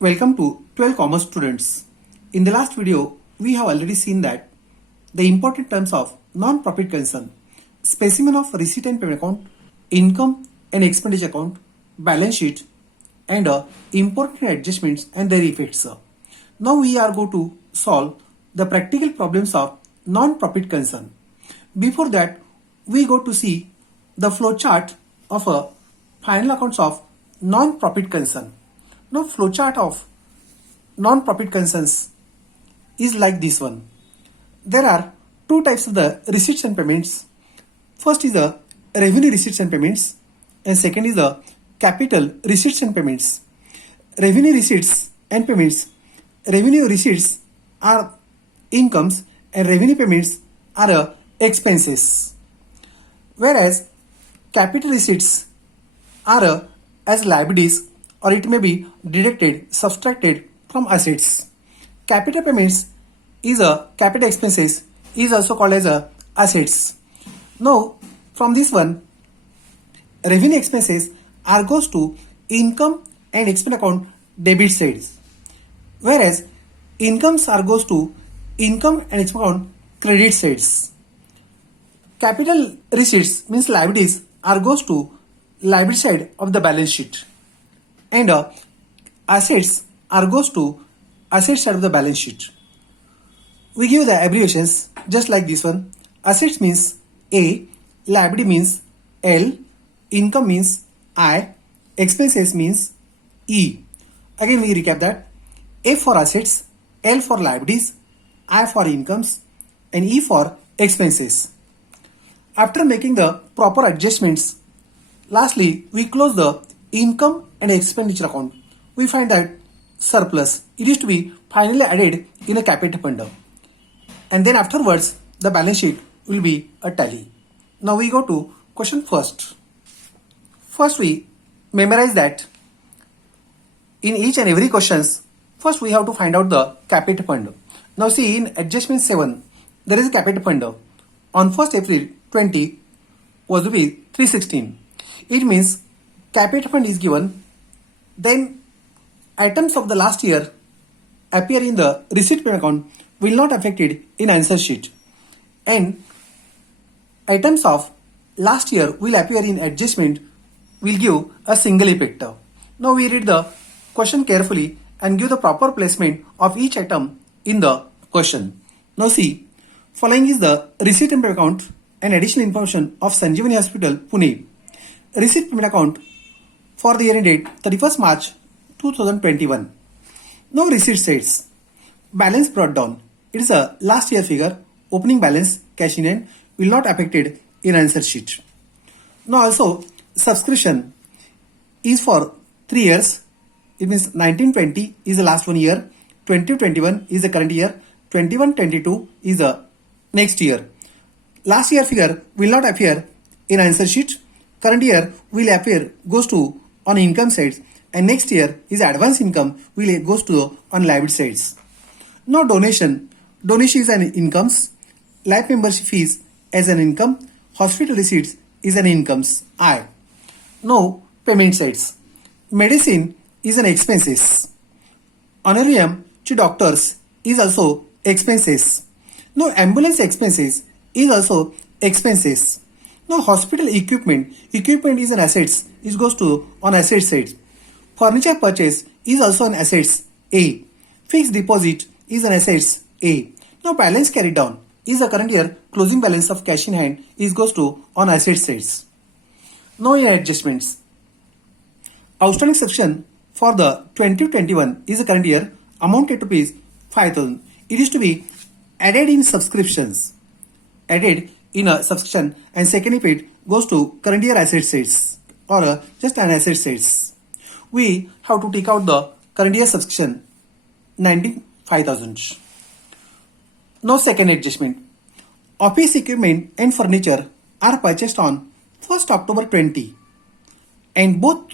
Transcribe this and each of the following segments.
Welcome to 12 Commerce students. In the last video, we have already seen that the important terms of non-profit concern, specimen of receipt and payment account, income and expenditure account, balance sheet, and important adjustments and their effects. Now we are going to solve the practical problems of non-profit concern. Before that, we go to see the flow chart of a final accounts of non-profit concern. Now flowchart of non-profit concerns is like this one. There are two types of the receipts and payments. First is the revenue receipts and payments, and second is the capital receipts and payments. Revenue receipts and payments. Revenue receipts are incomes and revenue payments are expenses. Whereas capital receipts are as liabilities, or it may be deducted, subtracted from assets. Capital payments is a capital expenses is also called as a assets. Now from this one, revenue expenses are goes to income and expense account debit sides, whereas incomes are goes to income and expense account credit sides. Capital receipts means liabilities are goes to liability side of the balance sheet, and assets are goes to asset side of the balance sheet. We give the abbreviations just like this one. Assets means A, liability means L, income means I, expenses means E. Again we recap that. A for assets, L for liabilities, I for incomes, and E for expenses. After making the proper adjustments, lastly we close the income and expenditure account. We find that surplus, it is to be finally added in a capital fund, and then afterwards the balance sheet will be a tally. Now we go to question first. First we memorize that in each and every questions, first we have to find out the capital fund. Now see, in adjustment 7 there is a capital fund on 1st April 20 was to be 316. It means capital fund is given, then items of the last year appear in the receipt payment account will not affected in answer sheet, and items of last year will appear in adjustment will give a single effect. Now we read the question carefully and give the proper placement of each item in the question. Now see, following is the receipt and payment account and additional information of Sanjeevani Hospital, Pune. Receipt payment account for the year ended 31st March 2021. Now receipt says balance brought down. It is a last year figure. Opening balance cash in hand will not affected in answer sheet. Now also subscription is for 3 years. It means 1920 is the last 1 year, 2021 is the current year, 2122 is the next year. Last year figure will not appear in answer sheet. Current year will appear goes to on income sides, and next year is advance income will goes to on liability sides. Now donation is an incomes, life membership fees as an income, hospital receipts is an incomes I. Now payment sides, medicine is an expenses, honorarium to doctors is also expenses. Now ambulance expenses is also expenses. Now hospital equipment is an assets, it goes to on asset side. Furniture purchase is also an assets A. Fixed deposit is an assets A. Now balance carried down is the current year closing balance of cash in hand is goes to on asset sides. Now in adjustments, outstanding subscription for the 2021 is the current year amounted to rupees 5,000. It is to be added in subscriptions, added in a subscription, and second if it goes to current year asset sides or just an asset sides. We have to take out the current year subscription 95,000. Now second adjustment, office equipment and furniture are purchased on 1st October 20 and both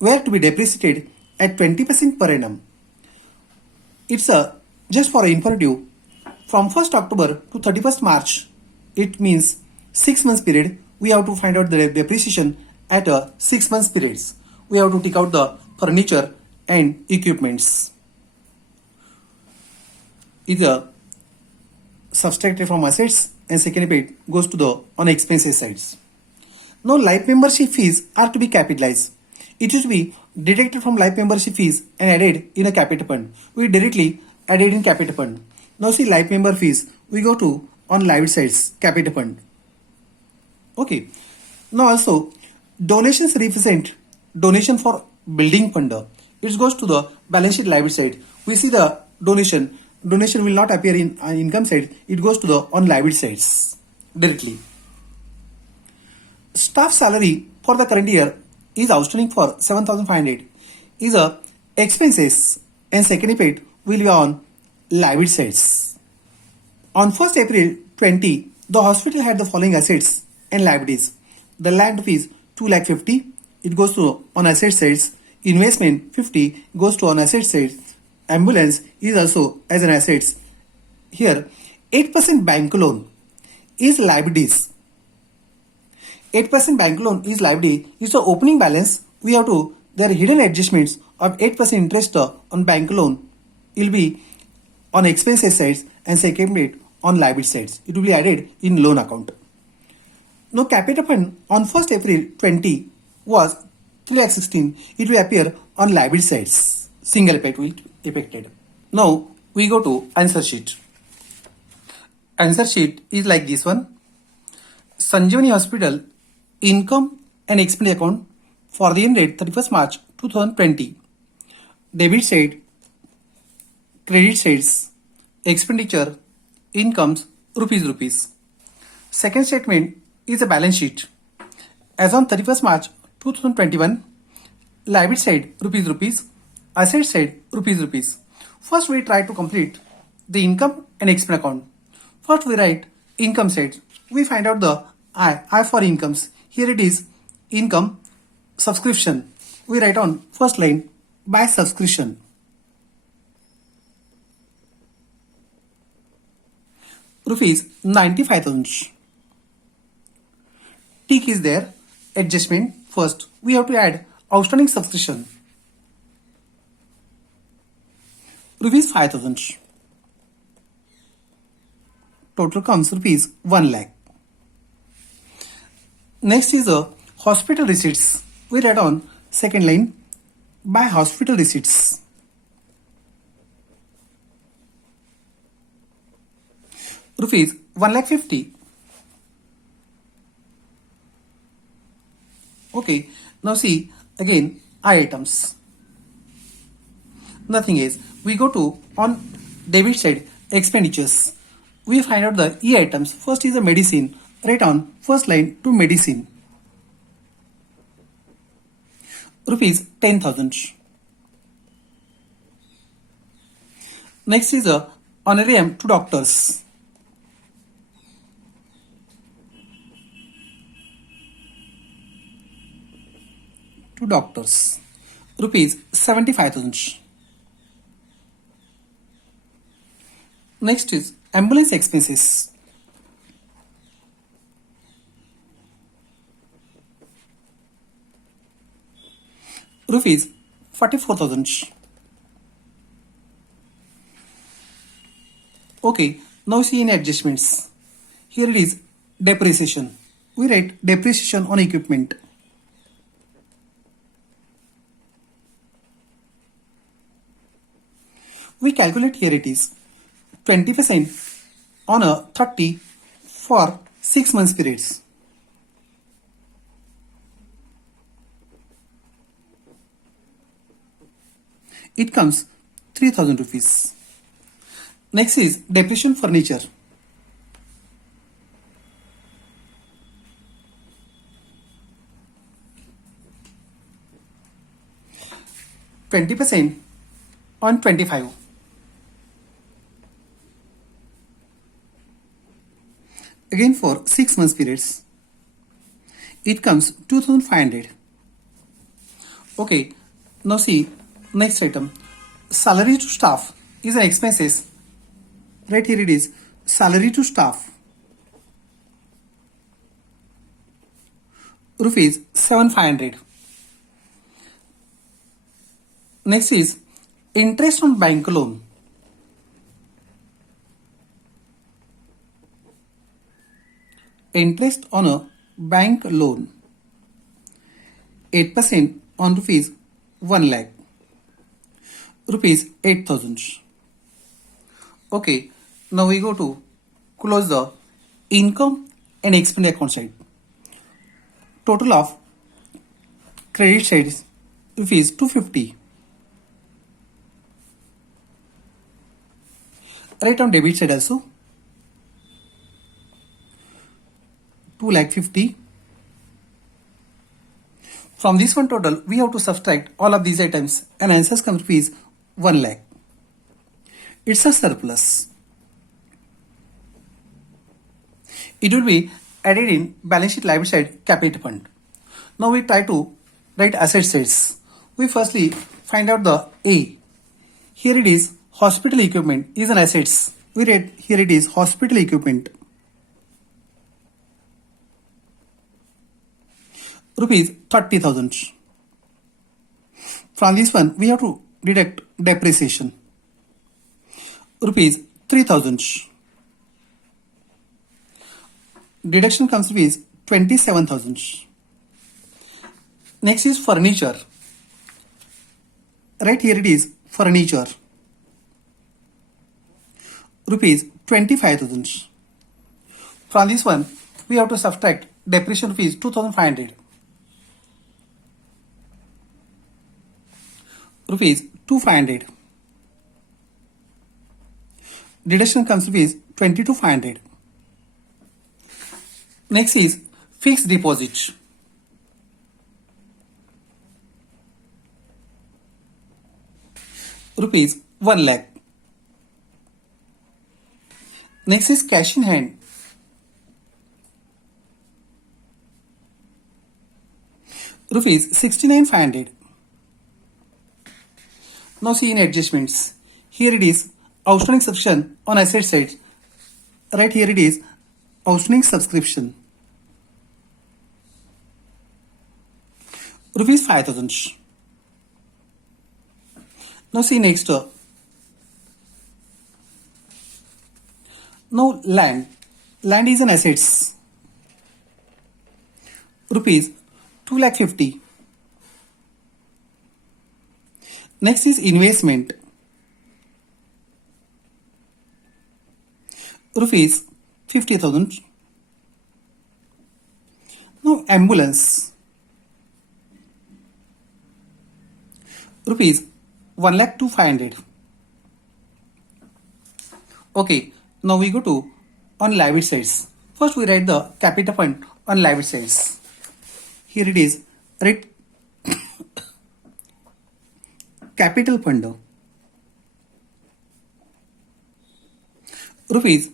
were to be depreciated at 20% per annum. It's just for informative, from 1st October to 31st March, it means 6 months period. We have to find out the depreciation at 6 months periods. We have to take out the furniture and equipments is subtracted from assets and second bit goes to the on expenses sides. Now life membership fees are to be capitalized. It is to be deducted from life membership fees and added in a capital fund. We directly added in capital fund. Now see life member fees, we go to on liability sides capital fund. Okay. Now also donations represent donation for building fund. It goes to the balance sheet liability side. We see the donation. Donation will not appear in income side. It goes to the on liability sides directly. Staff salary for the current year is outstanding for 7,500 is a expenses and second paid will be on liability sides. On 1st April 20, the hospital had the following assets and liabilities. The land fees 2,50,000, it goes to on asset sides. Investment 50 goes to on asset sides. Ambulance is also as an assets. Here 8% bank loan is liabilities. 8% bank loan is liability is the opening balance. We have to there are hidden adjustments of 8% interest on bank loan will be on expenses sides and second rate on liability sides. It will be added in loan account. Now capital fund on 1st April 20 was 3,16,000. It will appear on liability sides. Single effect will be affected. Now we go to answer sheet. Answer sheet is like this one. Sanjeevani Hospital income and expenditure account for the end date 31st March 2020. Debit side, credit sides, expenditure, incomes, rupees. Second statement is a balance sheet. As on 31st March 2021, liability side rupees, asset side rupees. First we try to complete the income and expense account. First we write income side. We find out the I for incomes. Here it is income subscription. We write on first line by subscription. Rupees 95,000. Tick is there. Adjustment. First we have to add outstanding subscription. Rupees 5,000. Total comes rupees 1 lakh. Next is a hospital receipts. We write on second line by hospital receipts. Rupees 1,50,000. Okay, now see again I items. Nothing is. We go to on debit side expenditures. We find out the E items. First is the medicine. Write on first line to medicine. Rupees 10,000. Next is a honorarium to doctors. To doctors. Rupees 75,000. Next is ambulance expenses. Rupees 44,000. Okay, now see in adjustments. Here it is depreciation. We write depreciation on equipment. We calculate here it is 20% on a 30 for 6 months periods. It comes 3,000 rupees. Next is depreciation furniture. %20 on 25. Again for 6 months periods. It comes 2,500. Okay, now see next item. Salary to staff is an expenses. Right here it is salary to staff. Rupees 7,500. Next is interest on bank loan. Interest on a bank loan 8% on rupees 1 lakh, rupees 8,000. Okay, now we go to close the income and expenditure account side. Total of credit side is rupees 250. Right on debit side also 2 lakh 50. From this one total, we have to subtract all of these items and answers comes rupees 1 lakh. It's a surplus. It will be added in balance sheet liability side capital fund. Now we try to write asset sides. We firstly find out the A. Here it is hospital equipment is an assets. We read here it is hospital equipment. Rupees 30,000. From this one, we have to deduct depreciation. Rupees 3,000. Deduction comes rupees 27,000. Next is furniture. Right here it is furniture. Rupees 25,000. From this one, we have to subtract depreciation rupees 2,500. Rupees 2,500. Deduction comes rupees 22,500. Next is fixed deposit. Rupees 1 lakh. Next is cash in hand. Rupees 69,500. Now see in adjustments. Here it is outstanding subscription on asset side. Right here it is outstanding subscription. Rupees 5,000. Now see next. Now land. Land is an assets. Rupees 2 lakh 50. Next is investment. Rupees 50,000. Now ambulance. Rupees 1 lakh 2,500. Okay, now we go to on liability sides. First we write the capital fund on liability sides. Here it is write capital fund. Rupees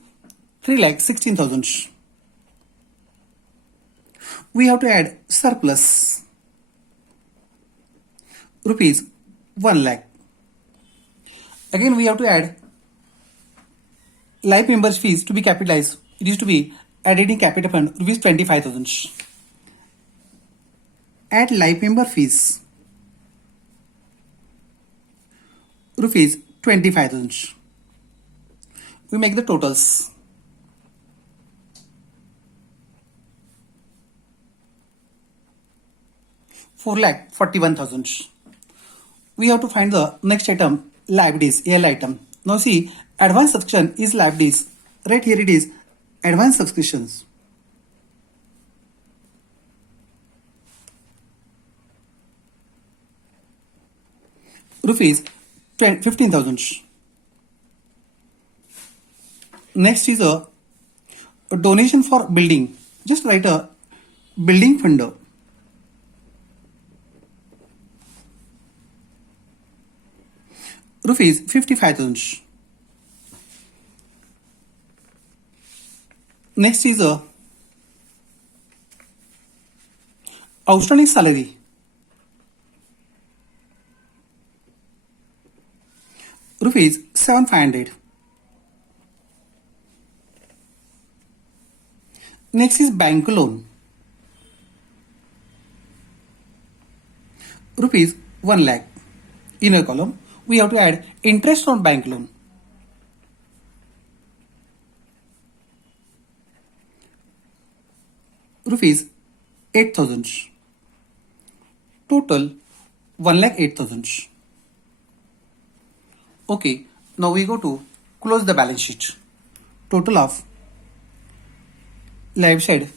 3,16,000. We have to add surplus. Rupees 1 lakh. Again we have to add life members fees to be capitalized. It is to be added in capital fund rupees 25,000. Add life member fees. Rupees 25,000. We make the totals. Four lakh 41,000. We have to find the next item, liabilities, AL item. Now see, advance subscription is liabilities. Right here it is advance subscriptions. Rupees 15,000. Next is a donation for building. Just write a building fund. Rupees 55,000. Next is a outstanding salary. Rupees 7,500. Next is bank loan. Rupees 1 lakh. inner column, we have to add interest on bank loan. Rupees 8,000. Total 1,08,000. Okay, now we go to close the balance sheet. Total of liability side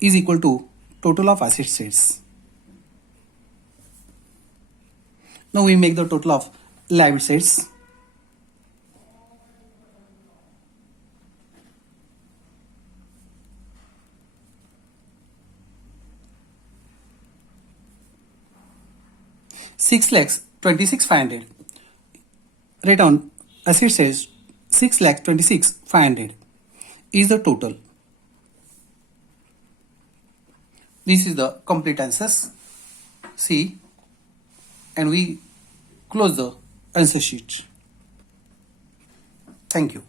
is equal to total of asset sides. Now we make the total of liability sides. Six lakhs 26,500. Rate on asset says 6,26,500 is the total. This is the complete answers. See, and we close the answer sheet. Thank you.